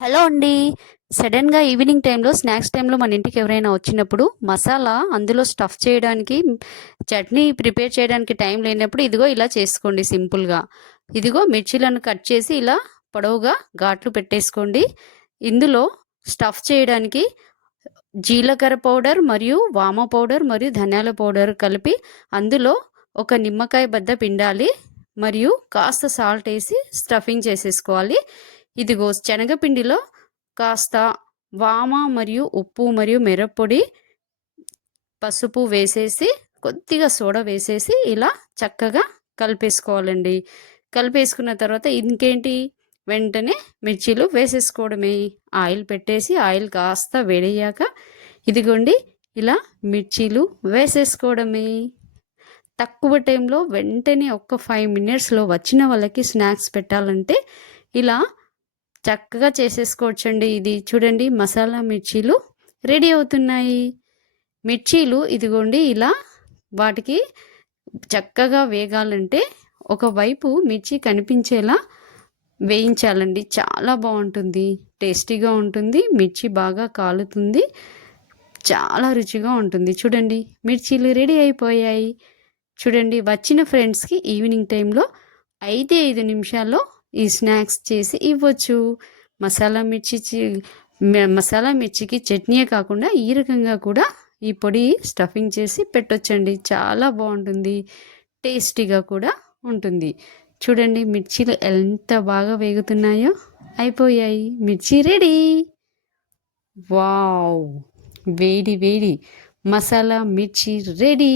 Hello అండి. సడన్‌గా evening టైంలో, స్నాక్స్ టైంలో మన ఇంటికి ఎవరైనా వచ్చినప్పుడు మసాలా అందులో స్టఫ్ చేయడానికి, చట్నీ ప్రిపేర్ చేయడానికి టైం లేనప్పుడు ఇదిగో ఇలా చేసుకోండి సింపుల్‌గా. ఇదిగో మిర్చీలను కట్ చేసి ఇలా పొడవుగా ఘాట్లు పెట్టేసుకోండి. ఇందులో స్టఫ్ చేయడానికి జీలకర్ర పౌడర్ మరియు వామ పౌడర్ మరియు ధనియాల పౌడర్ కలిపి అందులో ఒక నిమ్మకాయ బద్ద పిండాలి. మరియు కాస్త సాల్ట్ వేసి స్టఫింగ్ చేసేసుకోవాలి. ఇదిగో శనగపిండిలో కాస్త వామ మరియు ఉప్పు మరియు మిరప్పొడి, పసుపు వేసేసి కొద్దిగా సోడా వేసేసి ఇలా చక్కగా కలిపేసుకోవాలండి. కలిపేసుకున్న తర్వాత ఇంకేంటి, వెంటనే మిర్చీలు వేసేసుకోవడమే. ఆయిల్ పెట్టేసి ఆయిల్ కాస్త వేడయ్యాక ఇదిగోండి ఇలా మిర్చీలు వేసేసుకోవడమే. తక్కువ టైంలో వెంటనే ఒక్క 5 మినిట్స్లో వచ్చిన వాళ్ళకి స్నాక్స్ పెట్టాలంటే ఇలా చక్కగా చేసేసుకోవచ్చండి. ఇది చూడండి, మసాలా మిర్చీలు రెడీ అవుతున్నాయి. మిర్చీలు ఇదిగోండి ఇలా వాటికి చక్కగా వేగాలంటే ఒకవైపు మిర్చి కనిపించేలా వేయించాలండి. చాలా బాగుంటుంది, టేస్టీగా ఉంటుంది, మిర్చి బాగా కాలుతుంది, చాలా రుచిగా ఉంటుంది. చూడండి, మిర్చీలు రెడీ అయిపోయాయి. చూడండి, వచ్చిన ఫ్రెండ్స్కి ఈవినింగ్ టైంలో 5 నిమిషాల్లో ఈ స్నాక్స్ చేసి ఇవ్వచ్చు. మసాలా మిర్చికి చట్నీయే కాకుండా ఈ రకంగా కూడా ఈ పొడి స్టఫింగ్ చేసి పెట్టొచ్చండి. చాలా బాగుంటుంది, టేస్టీగా కూడా ఉంటుంది. చూడండి, మిర్చీలు ఎంత బాగా వేగుతున్నాయో. అయిపోయాయి, మిర్చి రెడీ. వావ్, వేడి వేడి మసాలా మిర్చి రెడీ.